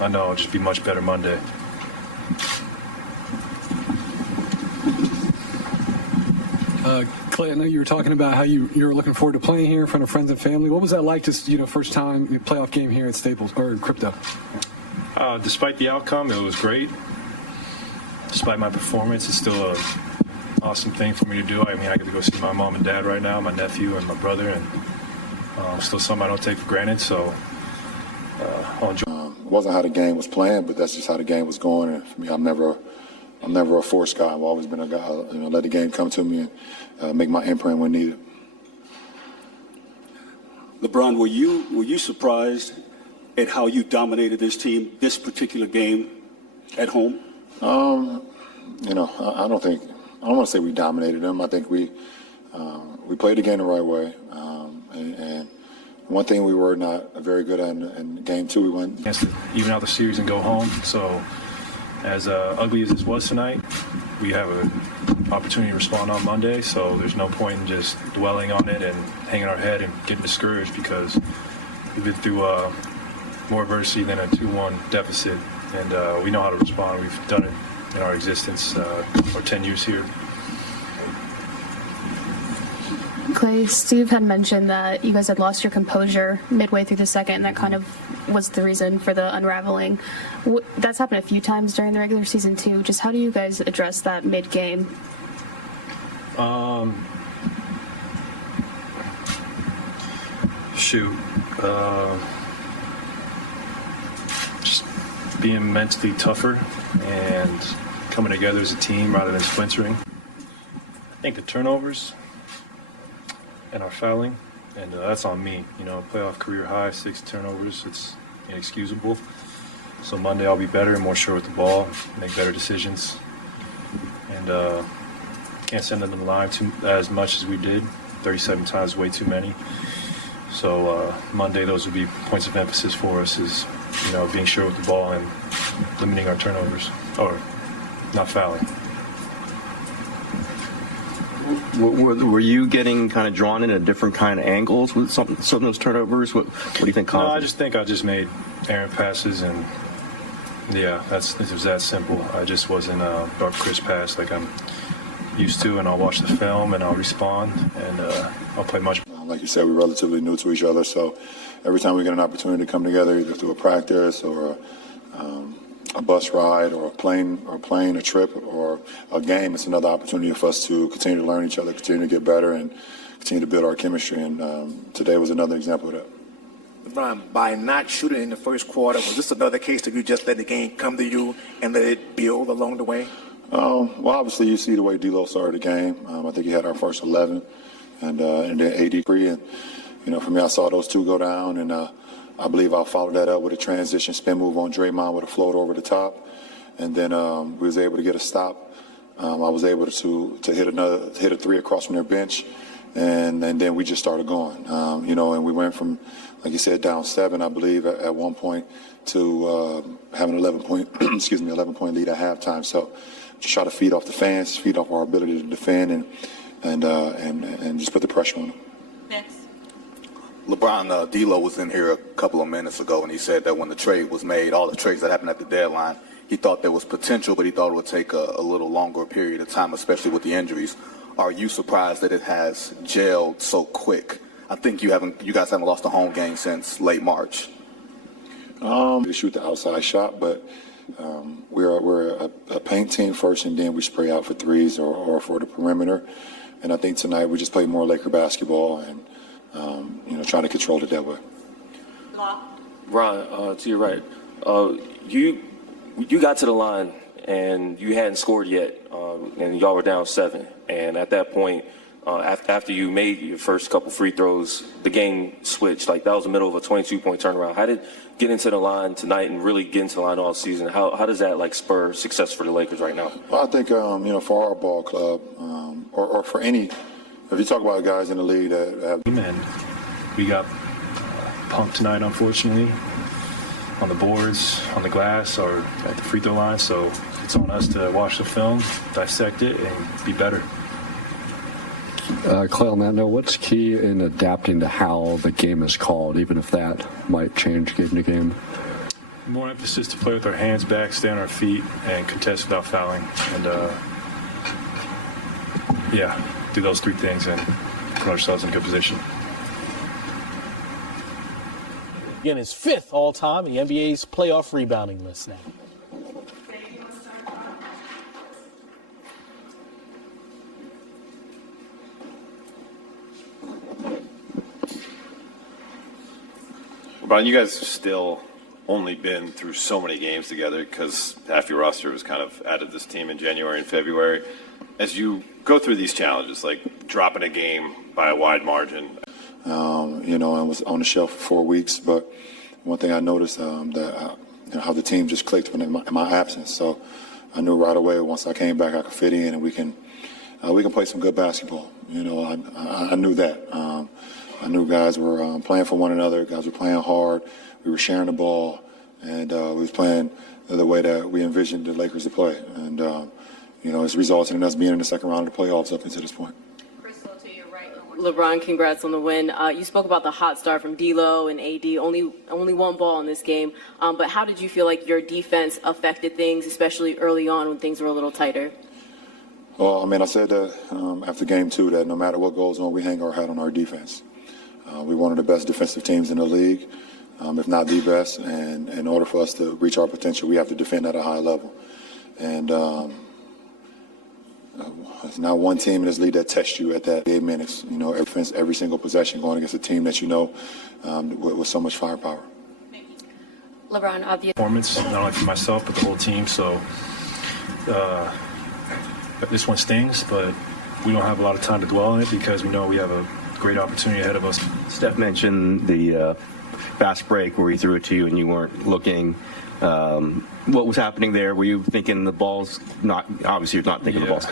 I know I'll just be much better Monday. Clay, I know you were talking about how you're looking forward to playing here in front of friends and family. What was that like, just first time playoff game here at Staples or Crypto? Despite the outcome, it was great. Despite my performance, it's still an awesome thing for me to do. I mean, I get to go see my mom and dad right now, my nephew and my brother, and still something I don't take for granted. So I'll enjoy. It wasn't how the game was playing, but that's just how the game was going. And for me, I'm never a force guy. I've always been a guy, let the game come to me and make my imprint when needed. LeBron, were you surprised at how you dominated this team, this particular game at home? I don't want to say we dominated them. I think we played the game the right way. And one thing we were not very good at in game two, we went Chance to even out the series and go home. So as ugly as this was tonight, we have an opportunity to respond on Monday. So there's no point in just dwelling on it and hanging our head and getting discouraged, because we've been through more adversity than a 2-1 deficit, and we know how to respond. We've done it in our existence, our 10 years here. Clay, Steve had mentioned that you guys had lost your composure midway through the second, and that kind of was the reason for the unraveling. That's happened a few times during the regular season too. Just how do you guys address that mid-game? Just being mentally tougher and coming together as a team rather than splintering. I think the turnovers and our fouling, and that's on me. Playoff career high, 6 turnovers. It's inexcusable. So Monday I'll be better and more sure with the ball, make better decisions, and can't send them to the line as much as we did. 37 times, way too many. So Monday, those will be points of emphasis for us, is being sure with the ball and limiting our turnovers, or not fouling. Were you getting kind of drawn in at different kind of angles with some of those turnovers? What do you think caused No, it? I just think I just made errant passes, and it was that simple. I just wasn't a sharp, crisp pass like I'm used to, and I'll watch the film and I'll respond, and I'll play much. Like you said, we're relatively new to each other, so every time we get an opportunity to come together, either through a practice or a bus ride or a plane, a trip, or a game, it's another opportunity for us to continue to learn each other, continue to get better, and continue to build our chemistry. And today was another example of that. LeBron, by not shooting in the first quarter, was this another case of you just let the game come to you and let it build along the way? Well, obviously, you see the way D'Lo started the game. I think he had our first 11, and then AD free. And, for me, I saw those two go down, and I believe I'll follow that up with a transition spin move on Draymond with a float over the top. And then we was able to get a stop. I was able to hit a three across from their bench, and then we just started going. And we went from, like you said, down 7, I believe, at one point, to having 11 point lead at halftime. So just try to feed off the fans, feed off our ability to defend, and just put the pressure on them. Next. LeBron, D'Lo was in here a couple of minutes ago, and he said that when the trade was made, all the trades that happened at the deadline, he thought there was potential, but he thought it would take a little longer period of time, especially with the injuries. Are you surprised that it has gelled so quick? I think you guys haven't lost a home game since late March. To shoot the outside shot, but we're a paint team first, and then we spray out for threes or for the perimeter. And I think tonight we just played more Laker basketball and trying to control it that way. Ron, to your right, you got to the line and you hadn't scored yet, and y'all were down 7. And at that point, after you made your first couple free throws, the game switched. Like, that was the middle of a 22-point turnaround. How did get into the line tonight and really get into the line all season? How does that spur success for the Lakers right now? Well, I think for our ball club, or for any, if you talk about guys in the league that have. And we got punked tonight, unfortunately, on the boards, on the glass, or at the free throw line. So it's on us to watch the film, dissect it, and be better. Clay, on that note, what's key in adapting to how the game is called, even if that might change game to game? More emphasis to play with our hands back, stay on our feet, and contest without fouling. And, do those three things and put ourselves in good position. Again, his 5th all-time in the NBA's playoff rebounding list now. Brian, you guys have still only been through so many games together because half your roster was kind of added to this team in January and February. As you go through these challenges, like dropping a game by a wide margin, I was on the shelf for 4 weeks, but one thing I noticed that how the team just clicked in my absence. So I knew right away once I came back I could fit in and we can play some good basketball. I knew that. I knew guys were playing for one another. Guys were playing hard. We were sharing the ball, and we was playing the way that we envisioned the Lakers to play. And it's resulted in us being in the second round of the playoffs up until this point. LeBron, congrats on the win. You spoke about the hot start from D'Lo and AD, only one ball in this game. But how did you feel like your defense affected things, especially early on when things were a little tighter? Well, I said that after game 2 that no matter what goes on, we hang our hat on our defense. We're one of the best defensive teams in the league, if not the best. And in order for us to reach our potential, we have to defend at a high level. And there's not one team in this league that tests you at that 8 minutes. Every single possession going against a team that with so much firepower. LeBron, obviously. Performance, not only for myself, but the whole team. So this one stings, but we don't have a lot of time to dwell on it because we know we have a great opportunity ahead of us. Steph mentioned the fast break where he threw it to you and you weren't looking. What was happening there? Were you thinking the ball's not, obviously you're not thinking the ball's